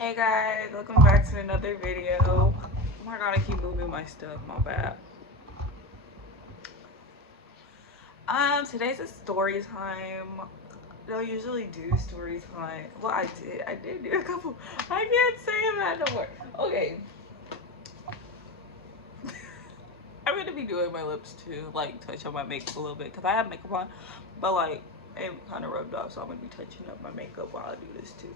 Hey guys, welcome back to another video. Oh my god, I keep moving my stuff, my bad. Today's a story time. I don't usually do story time. Well, I did do a couple. I can't say that no more. Okay. I'm gonna be doing my lips too, like touch on my makeup a little bit, because I have makeup on, but like, it kind of rubbed off, so I'm gonna be touching up my makeup while I do this too.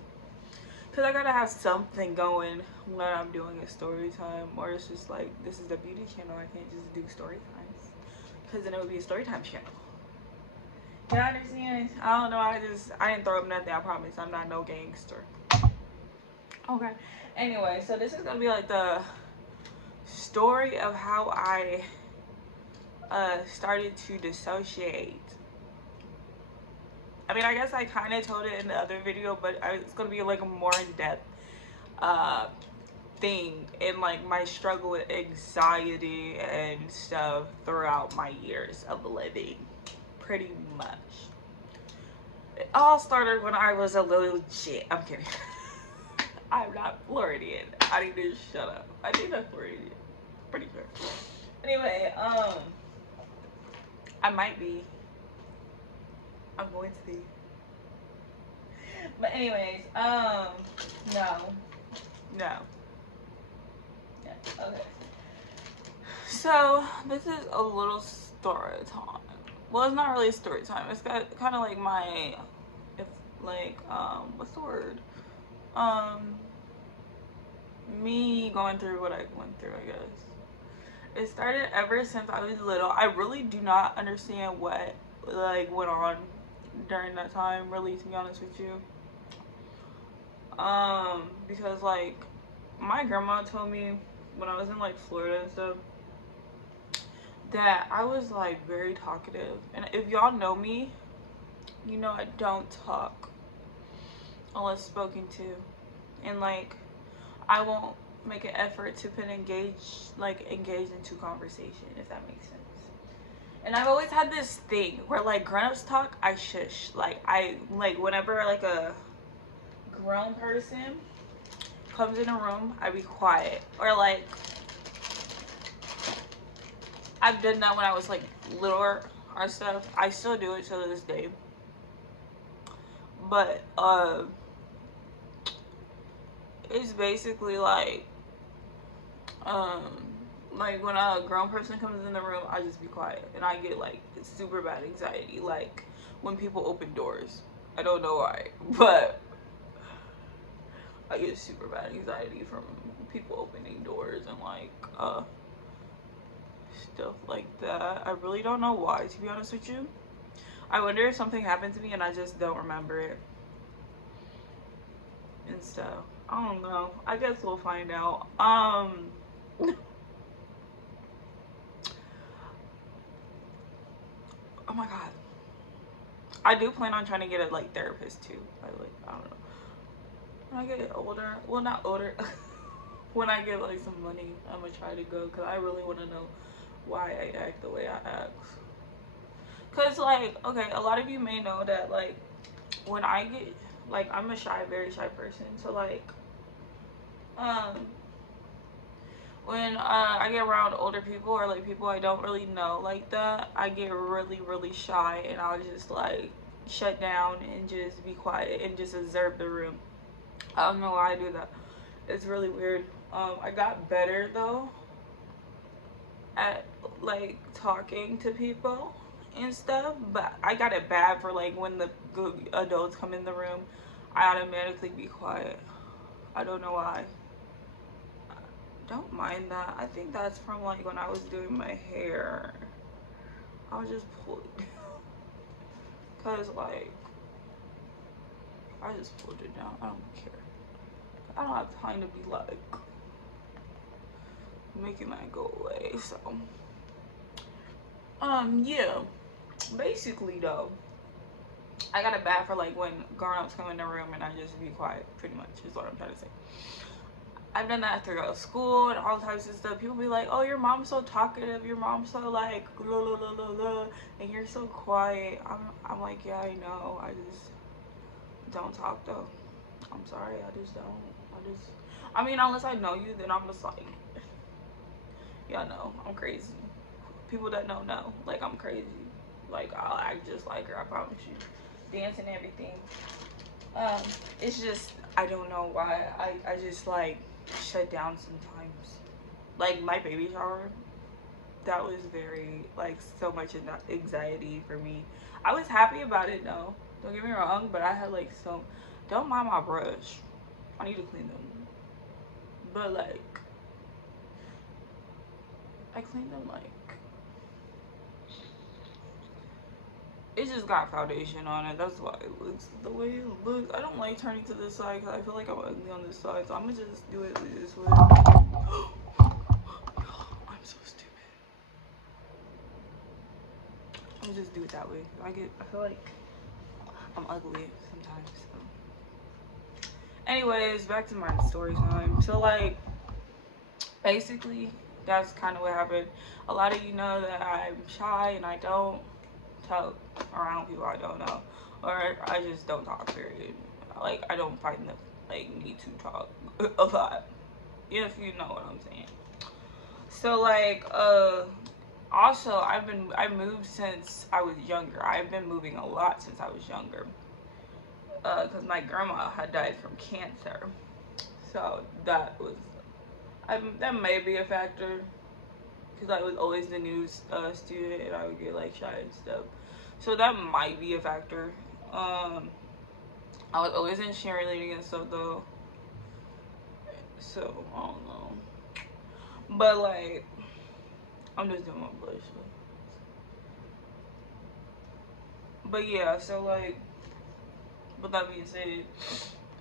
Because I gotta have something going when I'm doing a story time, or it's just like, this is the beauty channel, I can't just do story times, because then it would be a story time channel. You understand? I don't know, I didn't throw up nothing, I promise, I'm not no gangster. Okay, anyway, so this is gonna be like the story of how I started to dissociate. I mean, I guess I kind of told it in the other video, but it's gonna be like a more in-depth uh thing in like my struggle with anxiety and stuff throughout my years of living, pretty much. It all started when I was a little shit. I'm kidding. I'm not Floridian. I need to shut up. I think I'm Floridian. Pretty sure. Anyway, I might be. I'm going to be. But anyways, no. No. Yeah, okay. So this is a little story time. Well, it's not really a story time. It's got kind of like my, if like what's the word? Um, Me going through what I went through, I guess. It started ever since I was little. I really do not understand what like went on during that time, really, to be honest with you. Because like my grandma told me when I was in like Florida and stuff that I was like very talkative. And if y'all know me, you know I don't talk unless spoken to. And like I won't make an effort to put engage into conversation, if that makes sense. And I've always had this thing where like grown-ups talk, I shush. Like I like whenever like a grown person comes in a room, I be quiet. Or like I've done that when I was like littler or stuff. I still do it to this day. But it's basically um like when a grown person comes in the room, I just be quiet and I get like super bad anxiety. Like when people open doors, I don't know why, but I get super bad anxiety from people opening doors and like stuff like that. I really don't know why, to be honest with you. I wonder if something happened to me and I just don't remember it and stuff. I don't know. I guess we'll find out. Oh my god. I do plan on trying to get a like therapist too. I don't know. When I get older, well not older, when I get like some money, I'm gonna try to go because I really want to know why I act the way I act. Cause like, okay, a lot of you may know that like when I get like I'm a very shy person. So like, um, when I get around older people or like people I don't really know like that, I get really shy and I'll just like shut down and just be quiet and just observe the room. I don't know why I do that. It's really weird. I got better though at like talking to people and stuff, but I got it bad for like when the good adults come in the room, I automatically be quiet. I don't know why. Don't mind that. I think that's from like when I was doing my hair. I'll just pull it down. Cause like I just pulled it down. I don't care. I don't have time to be like making that go away. So yeah. Basically though, I got it bad for like when grown-ups come in the room and I just be quiet, pretty much is what I'm trying to say. I've done that throughout school and all types of stuff. People be like, oh, your mom's so talkative, your mom's so like blah, blah, blah, blah, blah, and you're so quiet. I'm like, yeah, I know, I just don't talk though. I'm sorry, I just don't. I mean, unless I know you, then I'm just like, y'all know, I'm crazy. People that know, like, I'm crazy. Like, I'll act just like her, I promise you. Dance and everything. Um, it's just, I don't know why. I just, like, shut down sometimes. Like, my baby shower, that was very, like, so much anxiety for me. I was happy about it, though. Don't get me wrong, but I had, like, so, don't mind my brush. I need to clean them. But, like, I cleaned them, like, it just got foundation on it. That's why it looks the way it looks. I don't like turning to this side because I feel like I'm ugly on this side. So I'm going to just do it this way. I'm so stupid. I'm going to just do it that way. I feel like I'm ugly sometimes. So. Anyways, back to my story time. So, like, basically, that's kind of what happened. A lot of you know that I'm shy and I don't talk around people I don't know, or I just don't talk, period. Like, I don't find the, like, need to talk a lot, if you know what I'm saying. So, like, also, I moved since I was younger. I've been moving a lot since I was younger, because my grandma had died from cancer. So that was, that may be a factor, because I was always the new student and I would get, like, shy and stuff. So that might be a factor. I was always in cheerleading and stuff, though. So I don't know. But, like, I'm just doing my blush. But yeah, so, like, with that being said,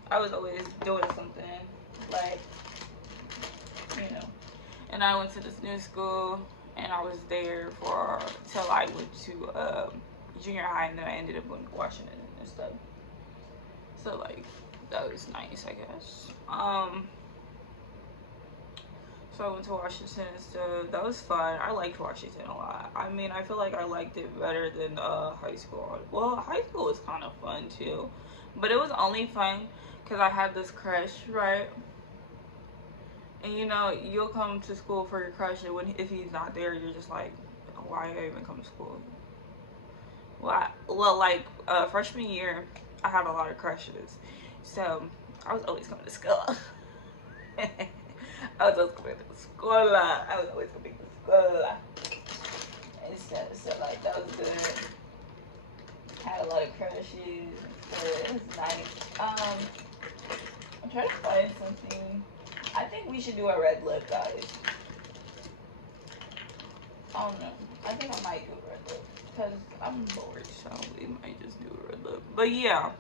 I was always doing something, like, you know. And I went to this new school, and I was there for till I went to junior high, and then I ended up going to Washington and stuff. So, like, that was nice, I guess. So I went to Washington and stuff. That was fun. I liked Washington a lot. I mean, I feel like I liked it better than high school. Well, high school was kind of fun too, but it was only fun because I had this crush, right? And you know, you'll come to school for your crush, and if he's not there, you're just like, why I even come to school? Well, like freshman year, I had a lot of crushes, so I was always coming to school. I was always coming to school. I was always coming to school. And so like that was good. Had a lot of crushes. It was nice. I'm trying to find something. I think we should do a red lip, guys. I don't know. I think I might do a red lip because I'm bored, so we might just do a red lip. But yeah.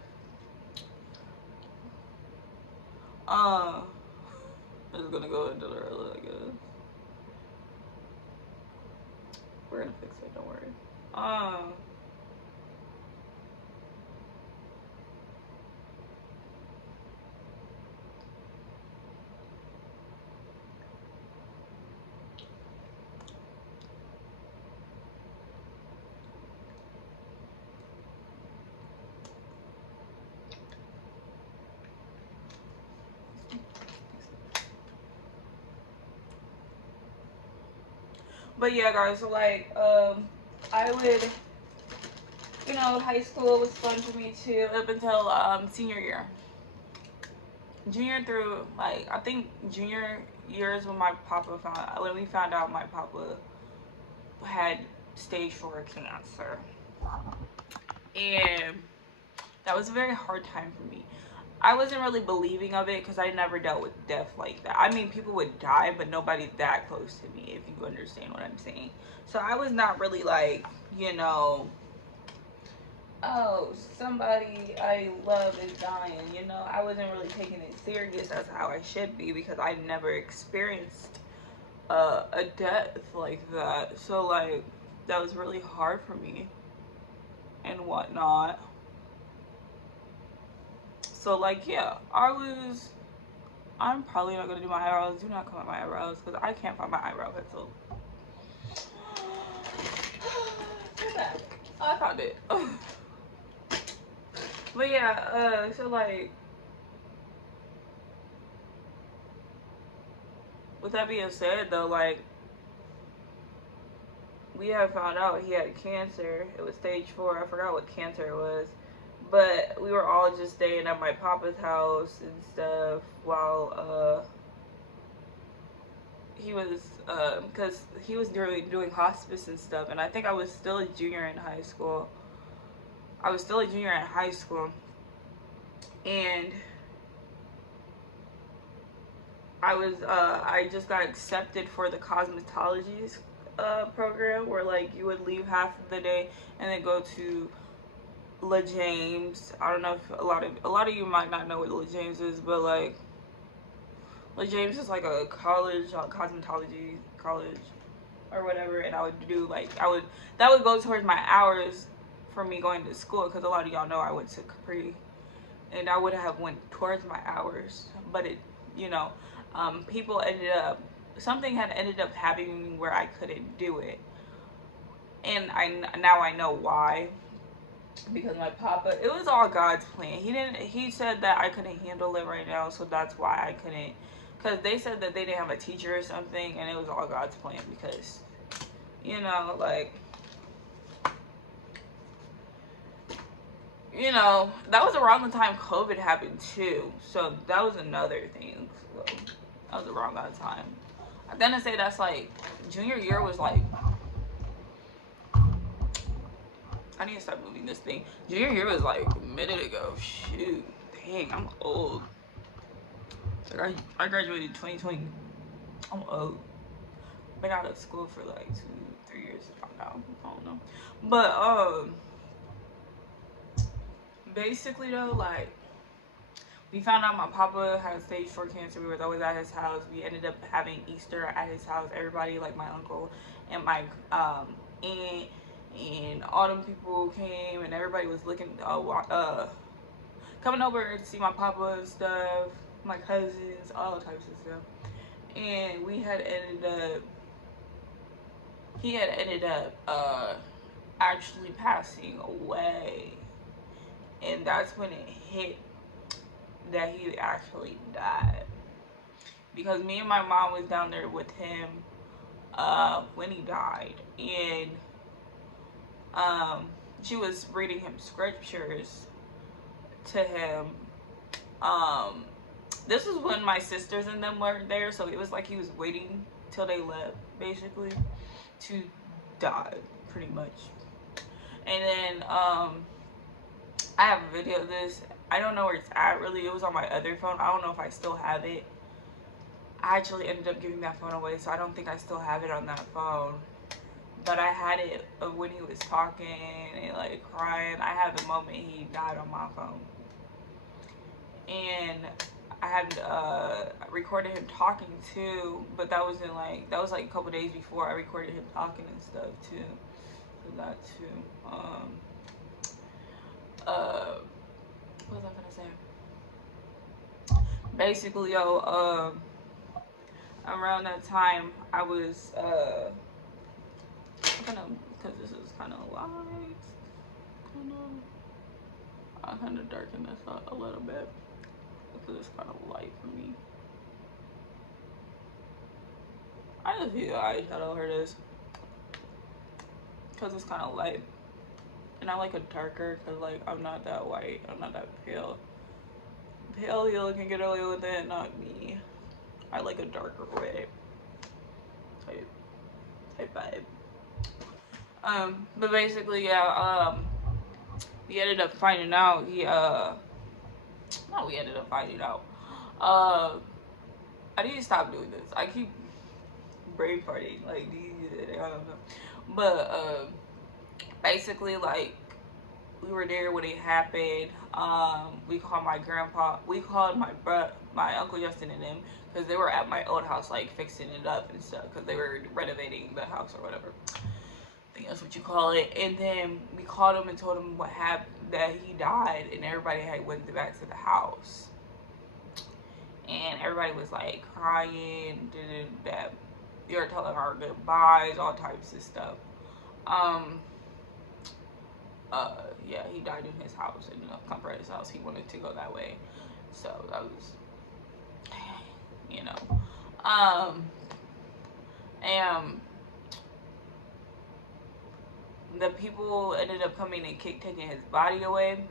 I'm just gonna go into the red lip, I guess. We're gonna fix it, don't worry. But yeah, guys, so like, I would, you know, high school was fun for me too up until senior year. Junior through, like, I think junior years when when we found out my papa had stage 4 cancer. And that was a very hard time for me. I wasn't really believing of it because I never dealt with death like that. I mean, people would die, but nobody that close to me, if you understand what I'm saying. So I was not really like, you know, oh, somebody I love is dying. You know, I wasn't really taking it serious as how I should be because I never experienced a death like that. So, like, that was really hard for me and whatnot. So, like, yeah, I'm probably not gonna do my eyebrows. Do not come at my eyebrows because I can't find my eyebrow pencil. Get back. Oh, I found it. But yeah, so like, with that being said, though, like, we had found out he had cancer. It was stage 4. I forgot what cancer it was. But we were all just staying at my papa's house and stuff while he was, because he was doing hospice and stuff. And I think I was still a junior in high school. And I just got accepted for the cosmetology program, where like you would leave half of the day and then go to La James. I don't know if a lot of you might not know what La James is, but like La James is like a college, cosmetology college or whatever. And I would do like that would go towards my hours for me going to school, because a lot of y'all know I went to Capri, and I would have went towards my hours, but it, you know, something had ended up happening where I couldn't do it, and now I know why. Because my papa, it was all God's plan. He said that I couldn't handle it right now, so that's why I couldn't. Because they said that they didn't have a teacher or something, and it was all God's plan. Because, you know, like, you know, that was around the time COVID happened too. So that was another thing. So that was around that time. I'm gonna say that's like, junior year was like, I need to stop moving this thing. Junior year was like a minute ago. Shoot. Dang, I'm old. Like I graduated 2020. I'm old. Been out of school for like 2-3 years now. I don't know. But basically though, like, we found out my papa had stage 4 cancer. We were always at his house. We ended up having Easter at his house. Everybody, like my uncle and my aunt and all them people came, and everybody was looking coming over to see my papa and stuff, my cousins, all types of stuff. And he had ended up actually passing away, and that's when it hit that he actually died. Because me and my mom was down there with him when he died, and she was reading him scriptures to him. This was when my sisters and them weren't there, so it was like he was waiting till they left, basically, to die, pretty much. And then I have a video of this. I don't know where it's at really. It was on my other phone. I don't know if I still have it. I actually ended up giving that phone away, so I don't think I still have it on that phone. But I had it of when he was talking and like crying. I had the moment he died on my phone. And I had recorded him talking too, but that was like a couple days before I recorded him talking and stuff too. So that too. What was I gonna say? Basically, yo, around that time, I was, because this is kind of light, I kind of darken this up a little bit, because it's kind of light for me. I just use eyeshadow over this, because it's kind of light. And I like it darker, because, like, I'm not that white, I'm not that pale. Pale people can get away with it, not me. I like a darker red type vibe. But basically, yeah, we ended up finding out we ended up finding out. I need to stop doing this. I keep brain farting, like, I don't know. But, basically, like, we were there when it happened. We called my grandpa, we called my Uncle Justin and them, because they were at my old house, like, fixing it up and stuff, because they were renovating the house or whatever. I think that's what you call it. And then we called him and told him what happened, that he died, and everybody had went back to the house. And everybody was, like, crying, that they were telling our goodbyes, all types of stuff. Yeah, he died in his house, in the comfort of his house. He wanted to go that way, so that was, you know. And the people ended up coming and taking his body away.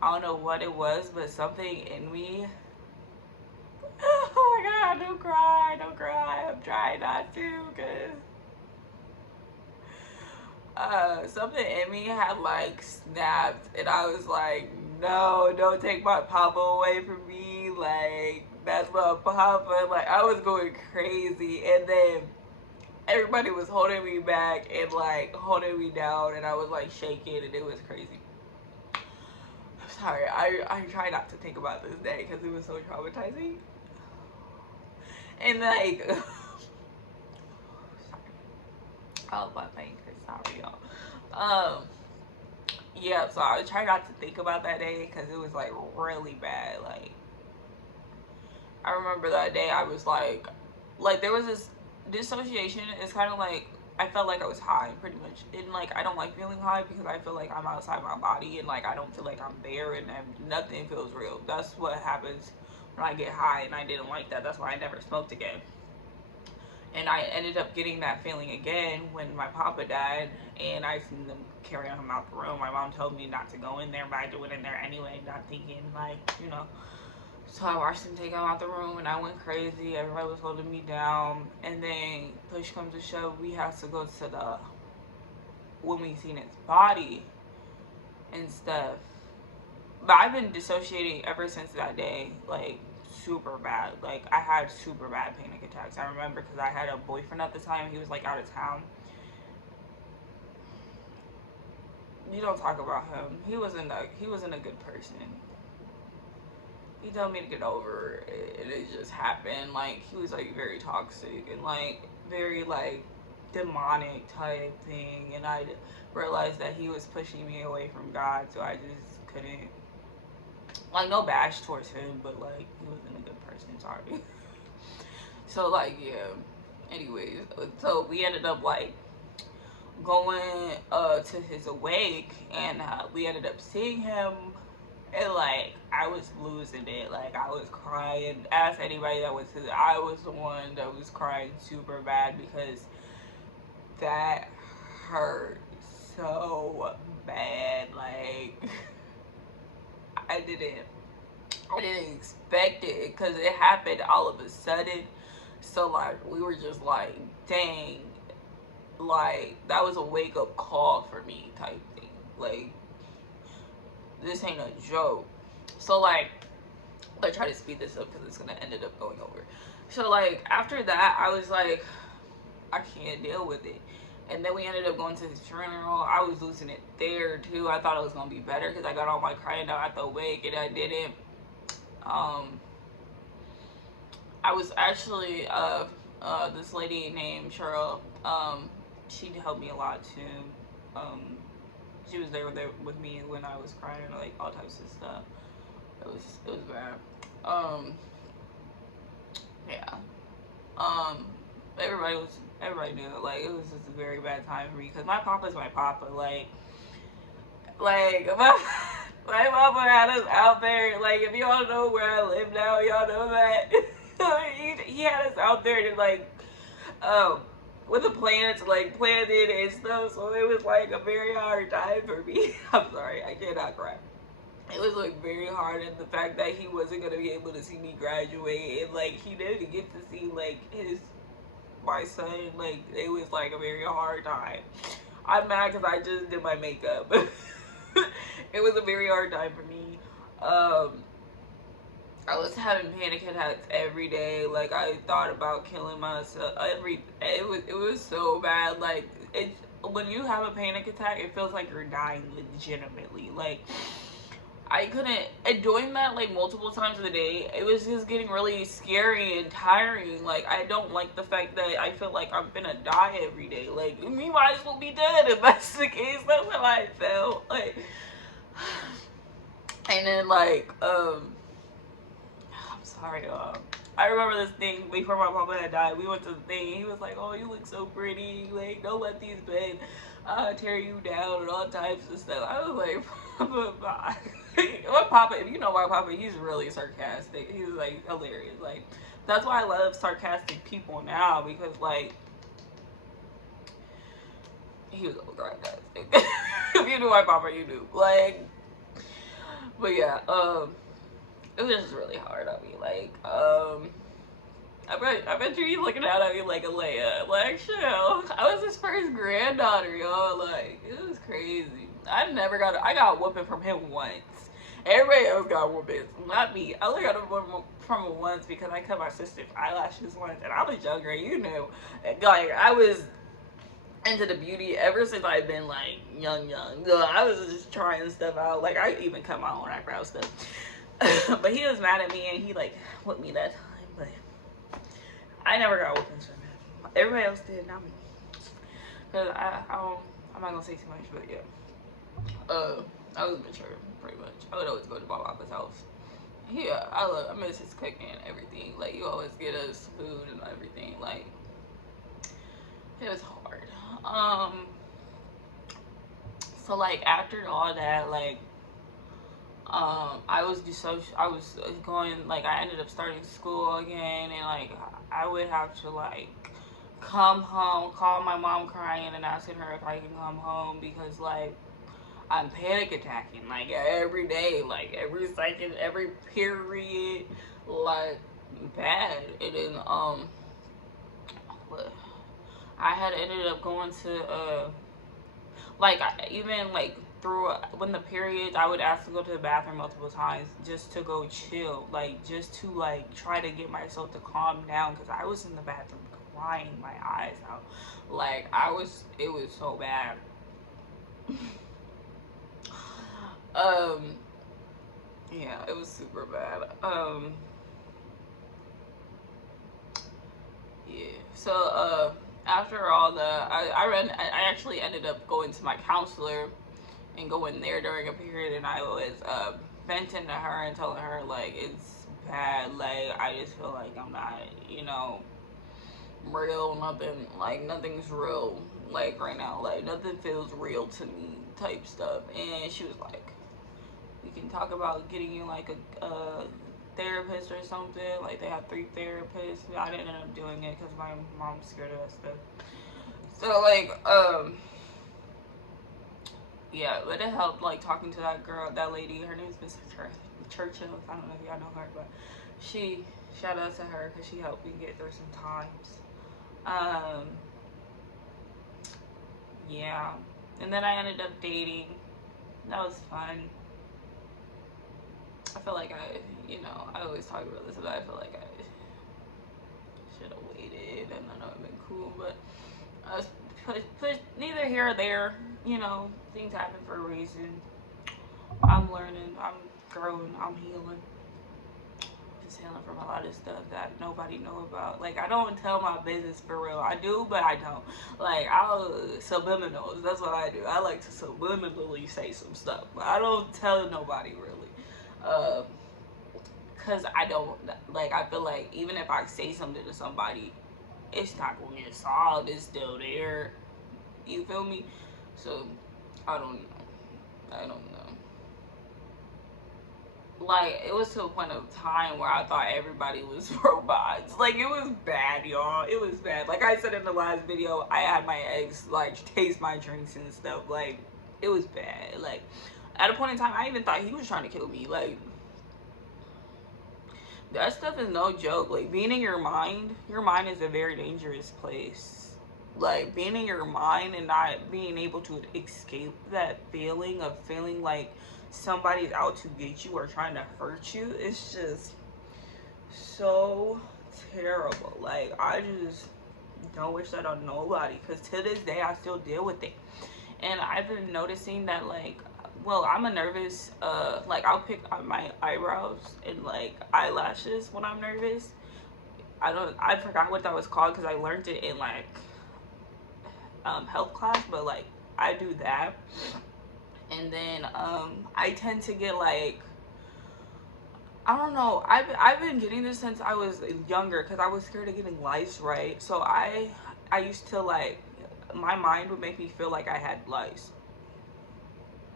I don't know what it was, but something in me. Oh my god, don't cry, don't cry. I'm trying not to, cause something in me had like snapped, and I was like, no, don't take my papa away from me. Like, that's my papa. Like, I was going crazy, and then everybody was holding me back and like holding me down, and I was like shaking, and it was crazy. I'm sorry, I try not to think about this day because it was so traumatizing. And like, sorry, oh my fingers, sorry y'all. Yeah, so I was trying not to think about that day because it was like really bad. Like, I remember that day I was like there was this dissociation. It's kind of like I felt like I was high pretty much, and like I don't like feeling high because I feel like I'm outside my body, and like I don't feel like I'm there, and nothing feels real. That's what happens when I get high, and I didn't like that. That's why I never smoked again. And I ended up getting that feeling again when my papa died, and I seen them carrying him out the room. My mom told me not to go in there, but I went in there anyway, not thinking, like, you know. So I watched him take him out the room, and I went crazy. Everybody was holding me down. And then push comes to shove, we have to go to the, when we seen his body and stuff. But I've been dissociating ever since that day, like, super bad. Like, I had super bad panic attacks. I remember because I had a boyfriend at the time. He was like out of town. You don't talk about him. He wasn't a good person. He told me to get over it, and it just happened. Like, he was like very toxic and like very like demonic type thing, and I realized that he was pushing me away from God, so I just couldn't, like, no bash towards him, but like he wasn't a good person, sorry. So like, yeah, anyways, so we ended up like going to his wake, and we ended up seeing him, and like I was losing it. Like, I was crying. Ask anybody that was his, I was the one that was crying super bad because that hurt so bad. Like, I didn't expect it because it happened all of a sudden. So like we were just like, dang, like that was a wake up call for me type thing. Like, this ain't a joke. So like, I try to speed this up because it's gonna end up going over. So like after that, I was like, I can't deal with it. And then we ended up going to his funeral. I was losing it there too. I thought it was gonna be better because I got all my crying out at the wake, and I didn't. I was actually this lady named Cheryl. She helped me a lot too. She was there with me when I was crying, like all types of stuff. It was bad. Yeah. Everybody knew it. Like, it was just a very bad time for me because my papa's my papa. Like my papa had us out there. Like, if y'all know where I live now, y'all know that. He had us out there to like with the plants, like planted and stuff. So it was like a very hard time for me. I'm sorry, I cannot cry. It was like very hard, and the fact that he wasn't gonna be able to see me graduate, and like he didn't get to see like my son. Like, it was like a very hard time. I'm mad because I just did my makeup. It was a very hard time for me. I was having panic attacks every day. Like, I thought about killing myself. It was so bad. Like, it's when you have a panic attack, it feels like you're dying legitimately. Like, I couldn't, and doing that like multiple times a day, it was just getting really scary and tiring. Like, I don't like the fact that I feel like I'm gonna die every day. Like, we might as well be dead if that's the case. That's how I felt. Like, and then like, I'm sorry, I remember this thing before my papa had died. We went to the thing and he was like, "Oh, you look so pretty. Like, don't let these men tear you down and all types of stuff." I was like, "Papa, bye." My papa, if you know my papa, he's really sarcastic. He's like hilarious. Like, that's why I love sarcastic people now, because like he was over sarcastic. If you knew my papa, you knew. Like, but yeah, it was just really hard on me. Like, I bet you he's looking out at me like a Leia. Like, chill. I was his first granddaughter, y'all. Like, it was crazy. I got whooping from him once. Everybody else got whoopings, not me. I only got a whooping from him once because I cut my sister's eyelashes once, and I was younger, you know. Like, I was into the beauty ever since I've been like young. I was just trying stuff out. Like, I even cut my own eyebrow stuff. But he was mad at me and he like whipped me that time. But I never got whoopings from him. Everybody else did, not me. Cause I'm not gonna say too much, but yeah. I was mature pretty much. I would always go to my papa's house. Yeah, I miss his cooking and everything. Like, you always get us food and everything. Like, it was hard. So like after all that, like I was going, like, I ended up starting school again, and like I would have to like come home, call my mom crying and asking her if I can come home, because like I'm panic attacking like every day, like every second, every period, like bad. And then I had ended up going to like even like through when the periods, I would ask to go to the bathroom multiple times just to go chill, like just to like try to get myself to calm down, because I was in the bathroom crying my eyes out. Like it was so bad. Yeah, it was super bad. Yeah. So after all I actually ended up going to my counselor and going there during a period, and I was venting to her and telling her like it's bad, like I just feel like I'm not, you know, real, nothing, like nothing's real, like right now, like nothing feels real to me type stuff. And she was like, we can talk about getting you like a therapist or something. Like, they have 3 therapists. I didn't end up doing it because my mom's scared of that stuff. So like yeah, but it helped, like talking to that girl, that lady. Her name is Miss Churchill. I don't know if y'all know her, but she, shout out to her because she helped me get through some times. Yeah, and then I ended up dating. That was fun. I feel like I always talk about this, but I feel like I should have waited, and I know it'd been cool, but I was put neither here or there. Things happen for a reason. I'm learning, I'm growing, I'm healing. Just healing from a lot of stuff that nobody know about. Like, I don't tell my business for real. I do, but I don't. Like, I'll subliminals. That's what I do. I like to subliminally say some stuff, but I don't tell nobody really. Cause I don't, like, I feel like even if I say something to somebody, it's not gonna get solved. It's still there. You feel me? So I don't know. Like, it was to a point of time where I thought everybody was robots. Like, it was bad, y'all. It was bad. Like I said in the last video, I had my ex like taste my drinks and stuff. Like, it was bad. Like, at a point in time, I even thought he was trying to kill me. Like, that stuff is no joke. Like, being in your mind is a very dangerous place. Like, being in your mind and not being able to escape that feeling of feeling like somebody's out to get you or trying to hurt you, it's just so terrible. Like, I just don't wish that on nobody, because to this day I still deal with it. And I've been noticing that, like, well, I'm a nervous, like, I'll pick on my eyebrows and like eyelashes when I'm nervous. I forgot what that was called because I learned it in like health class, but like I do that. And then I tend to get like I don't know. I've been getting this since I was younger because I was scared of getting lice, right? So I used to like, my mind would make me feel like I had lice.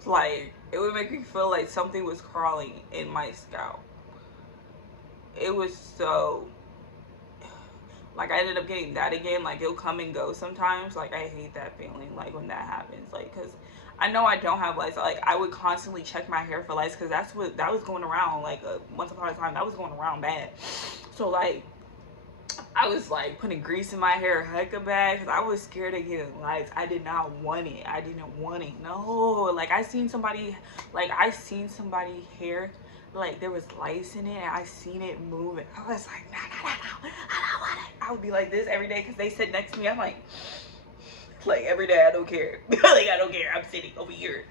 Like it would make me feel like something was crawling in my scalp. It was so, like, I ended up getting that again. Like it'll come and go sometimes. Like I hate that feeling. Like when that happens. Like because I know I don't have lice. Like I would constantly check my hair for lice because that's what that was going around. Like once upon a time that was going around bad. So like I was like putting grease in my hair hecka bad because I was scared of getting lice. I did not want it. I didn't want it. No. Like I seen somebody hair, like there was lice in it and I seen it moving. I was like, no, no, no, no. I don't want it. I would be like this every day because they sit next to me. I'm like every day I don't care. Like I don't care. I'm sitting over here.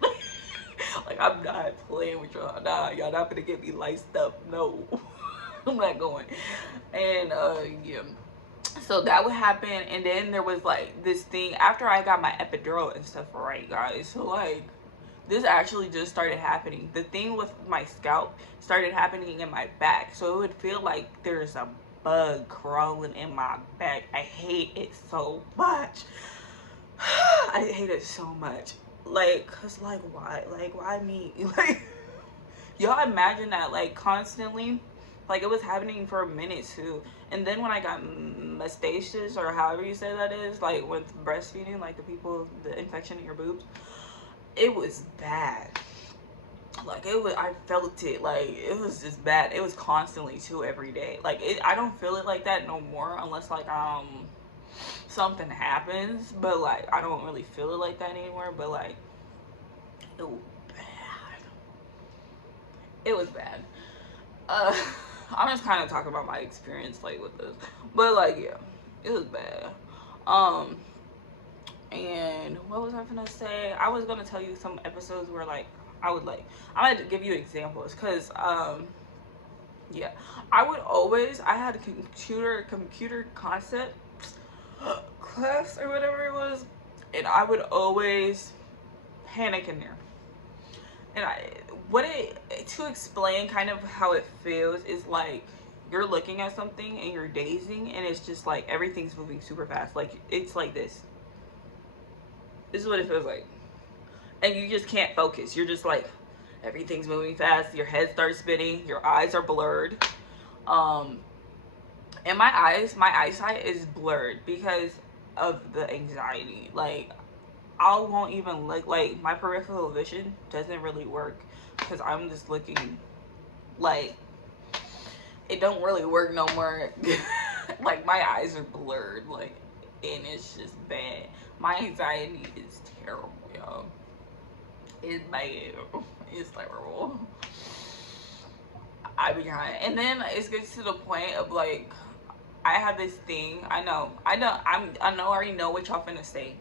Like I'm not playing with y'all. Nah, y'all not gonna get me liced up. No. I'm not going. And yeah, so that would happen. And then there was like this thing after I got my epidural and stuff, right, guys? So like this actually just started happening. The thing with my scalp started happening in my back, so it would feel like there's a bug crawling in my back. I hate it so much. I hate it so much. Like cause why me? Like y'all imagine that, like constantly. Like it was happening for a minute too. And then when I got mastitis, or however you say that is, like with breastfeeding, like the infection in your boobs, it was bad. Like it was, I felt it. Like it was just bad. It was constantly too every day. Like I don't feel it like that no more unless like something happens. But like I don't really feel it like that anymore. But like it was bad. It was bad. uh I'm just kind of talking about my experience like with this, but like yeah, it was bad. um and what was I gonna say? I was gonna tell you some episodes where like I'm gonna give you examples because yeah, I had a computer concept class or whatever it was, and I would always panic in there. And to explain kind of how it feels is like you're looking at something and you're dazing and it's just like everything's moving super fast. Like it's like this is what it feels like, and you just can't focus. You're just like everything's moving fast, your head starts spinning, your eyes are blurred. um and my eyesight is blurred because of the anxiety. Like I won't even look, like my peripheral vision doesn't really work because I'm just looking, like it don't really work no more. Like my eyes are blurred, like, and it's just bad. My anxiety is terrible, y'all. It's bad. It's terrible. I be behind, and then it gets to the point of like I have this thing. I know I already know what y'all finna say.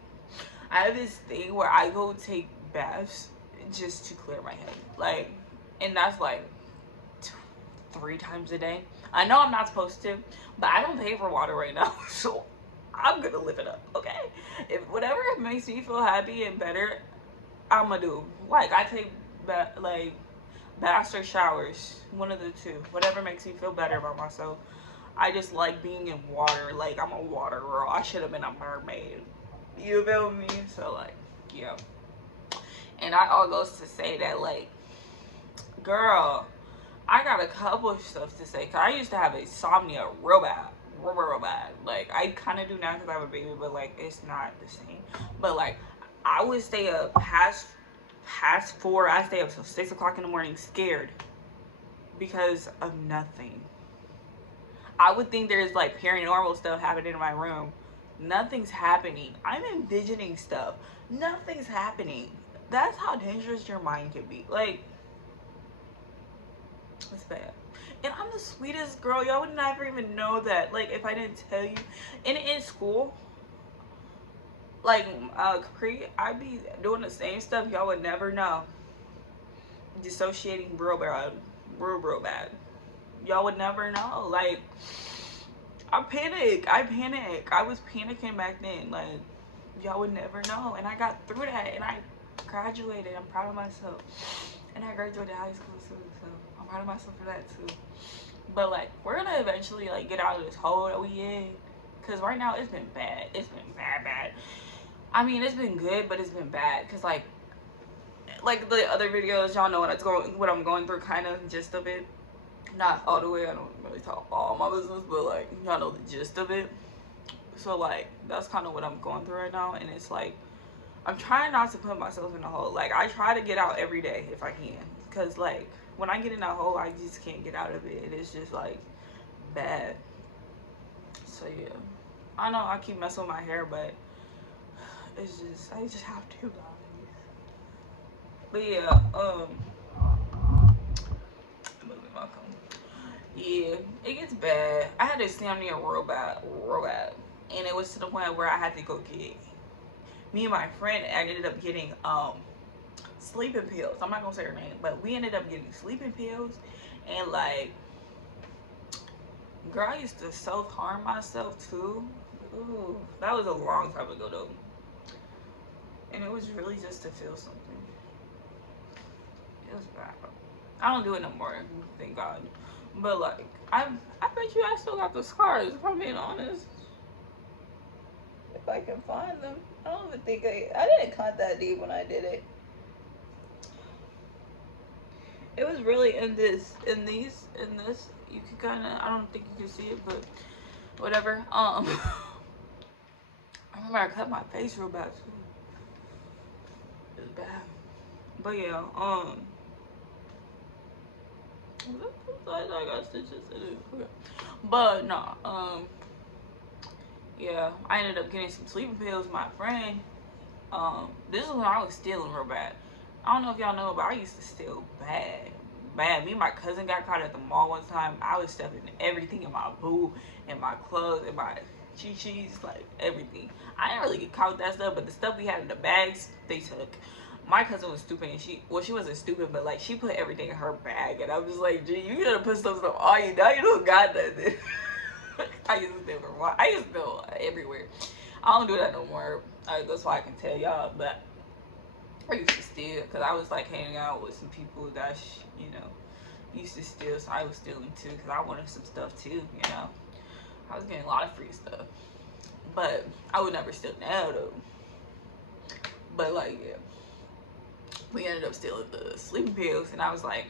I have this thing where I go take baths just to clear my head. Like, and that's like 3 times a day. I know I'm not supposed to, but I don't pay for water right now, so I'm gonna live it up, okay? If whatever makes me feel happy and better, I'm gonna do. Like, I take baths or showers, one of the two, whatever makes me feel better about myself. I just like being in water. Like I'm a water girl. I should have been a mermaid. You feel me? So like, yeah. And I all goes to say that like, girl, I got a couple of stuff to say. Cause I used to have insomnia real bad, real bad. Like I kind of do now because I have a baby, but like it's not the same. But like I would stay up past 4. I stay up till 6 o'clock in the morning, scared because of nothing. I would think there's like paranormal stuff happening in my room. Nothing's happening. I'm envisioning stuff. Nothing's happening. That's how dangerous your mind can be. Like, it's bad. And I'm the sweetest girl. Y'all would never even know that. Like, if I didn't tell you. And in school, like, Capri, I'd be doing the same stuff. Y'all would never know. Dissociating real bad. Real bad. Y'all would never know. Like, I panic. I was panicking back then. Like, y'all would never know. And I got through that and I graduated. I'm proud of myself. And I graduated high school too. So I'm proud of myself for that too. But like, we're gonna eventually like get out of this hole that we in, cause right now it's been bad. It's been bad. I mean, it's been good, but it's been bad. Cause like the other videos, y'all know what I'm going through, kind of gist of it. Not all the way. I don't really talk all my business, but like y'all know the gist of it. So like that's kind of what I'm going through right now, and it's like I'm trying not to put myself in a hole. Like I try to get out every day if I can, cause like when I get in that hole, I just can't get out of it. It's just like bad. So yeah, I know I keep messing with my hair, but it's just I just have to, guys. But yeah, yeah, it gets bad. I had insomnia real bad, and it was to the point where I had to go get. Me and my friend ended up getting sleeping pills. I'm not gonna say her name, but we ended up getting sleeping pills, and like, girl, I used to self harm myself too. Ooh, that was a long time ago though, and it was really just to feel something. It was bad. I don't do it no more, thank God. But like, I bet you I still got the scars. If I'm being honest, if I can find them, I don't even think I didn't cut that deep when I did it. It was really in this, in this. You can kind of, I don't think you can see it, but whatever. I remember I cut my face real bad too. It was bad. But yeah, I got stitches in it. Okay. But no, yeah, I ended up getting some sleeping pills. My friend, this is when I was stealing real bad. I don't know if y'all know, but I used to steal bad. Me and my cousin got caught at the mall one time. I was stuffing everything in my boot, in my clothes, in my chi-chis, like everything. I didn't really get caught with that stuff, but the stuff we had in the bags, they took. My cousin was stupid, and she wasn't stupid, but like she put everything in her bag, and I was just like, gee, you gotta put stuff on you. Now you don't got nothing. I used to steal I used to steal everywhere. I don't do that no more. That's why I can tell y'all, but I used to steal because I was like hanging out with some people that used to steal, so I was stealing too because I wanted some stuff too. I was getting a lot of free stuff, but I would never steal now though. But like, yeah, we ended up stealing the sleeping pills, and I was like,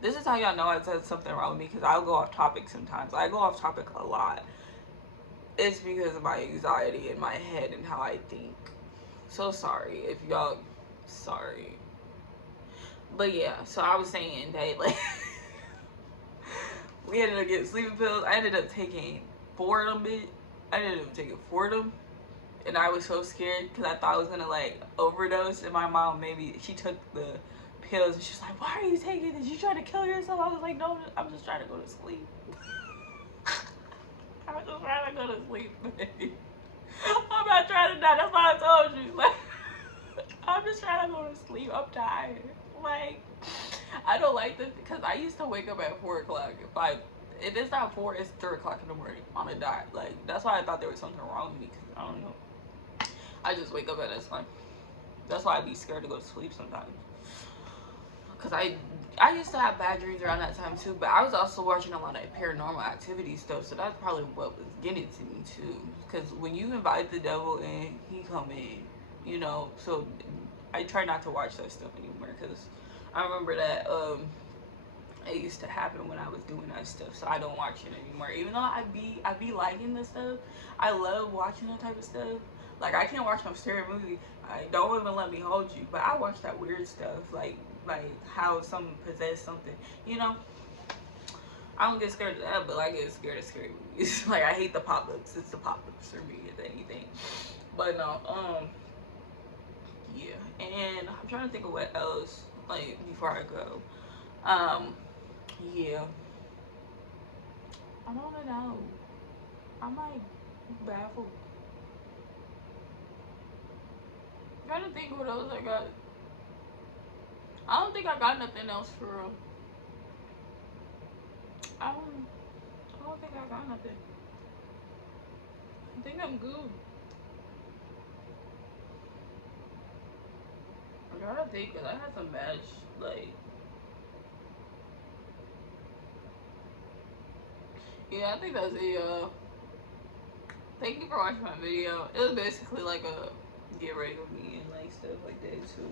this is how y'all know I said something wrong with me, because I'll go off topic sometimes. I go off topic a lot. It's because of my anxiety in my head and how I think. So sorry if y'all, sorry. But yeah, so I was saying that like we ended up getting sleeping pills. I ended up taking 4 of them. I ended up taking 4 of them, and I was so scared because I thought I was gonna like overdose. And my mom, maybe she took the pills and she's like, "Why are you taking this? You trying to kill yourself?" I was like, "No, I'm just trying to go to sleep." I'm just trying to go to sleep, baby. I'm not trying to die. That's what I told you. Like, I'm just trying to go to sleep. I'm tired. Like, I don't like this because I used to wake up at 4 o'clock. If it's not 4, it's 3 o'clock in the morning on a dot. Like, that's why I thought there was something wrong with me. Cause I don't know. I just wake up at that time. That's why I'd be scared to go to sleep sometimes. Cause I used to have bad dreams around that time too, but I was also watching a lot of paranormal activity stuff, so that's probably what was getting to me too. Cause when you invite the devil in, he come in, So I try not to watch that stuff anymore, cause I remember that it used to happen when I was doing that stuff, so I don't watch it anymore. Even though I be liking the stuff, I love watching that type of stuff. Like I can't watch no scary movie. I don't even let me hold you, but I watch that weird stuff, like how someone possessed something. You know, I don't get scared of that, but I get scared of scary movies. Like I hate the pop-ups. It's the pop-ups for me, if anything. But no, yeah. And I'm trying to think of what else, like before I go. Yeah. I don't know. I'm like baffled. I'm trying to think what else I got. I don't think I got nothing else for real. I don't think I got nothing. I think I'm good. I gotta think, cause I had some bad like yeah, I think that's it. Thank you for watching my video. It was basically like a get ready with me and like stuff like that too.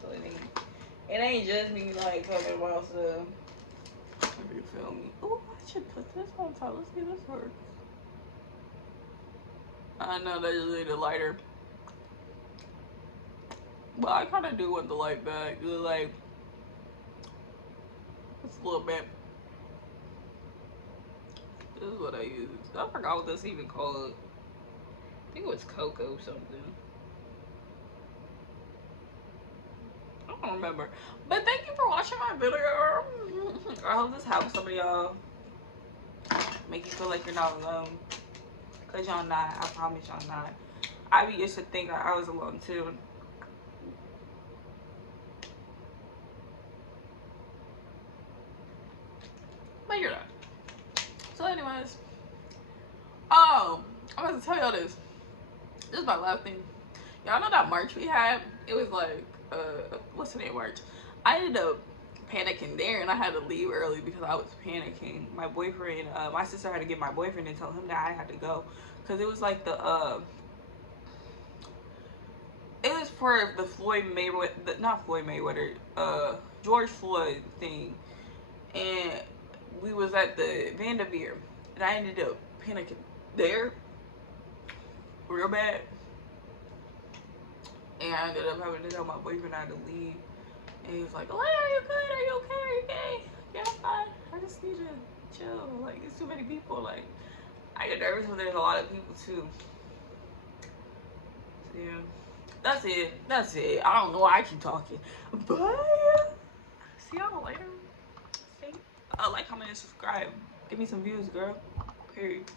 So it ain't just me like talking about stuff. If you feel me. Oh, I should put this on top. Let's see this works. I know that's usually the lighter. But I kinda do want the light back. Like just a little bit. This is what I use. I forgot what this even called. I think it was cocoa something. I don't remember. But thank you for watching my video. I hope this helps some of y'all. Make you feel like you're not alone. Cause y'all not. I promise y'all not. I used to think I was alone too. But you're not. So anyways. Oh, I'm about to tell y'all this. This is my last thing. Y'all know that March we had? It was like, what's the name, March? I ended up panicking there and I had to leave early because I was panicking. My boyfriend, my sister had to get my boyfriend and tell him that I had to go. Because it was like it was for the Floyd Mayweather, not Floyd Mayweather, George Floyd thing. And we was at the Vanderveer and I ended up panicking there real bad. And I ended up having to tell my boyfriend I had to leave. And he was like, "Alea, are you good? Are you okay? Are you okay? Yeah, I'm fine. I just need to chill. Like, it's too many people. Like, I get nervous when there's a lot of people, too." So, yeah. That's it. That's it. I don't know why I keep talking. But, see y'all later. Like, comment, and subscribe. Give me some views, girl. Period.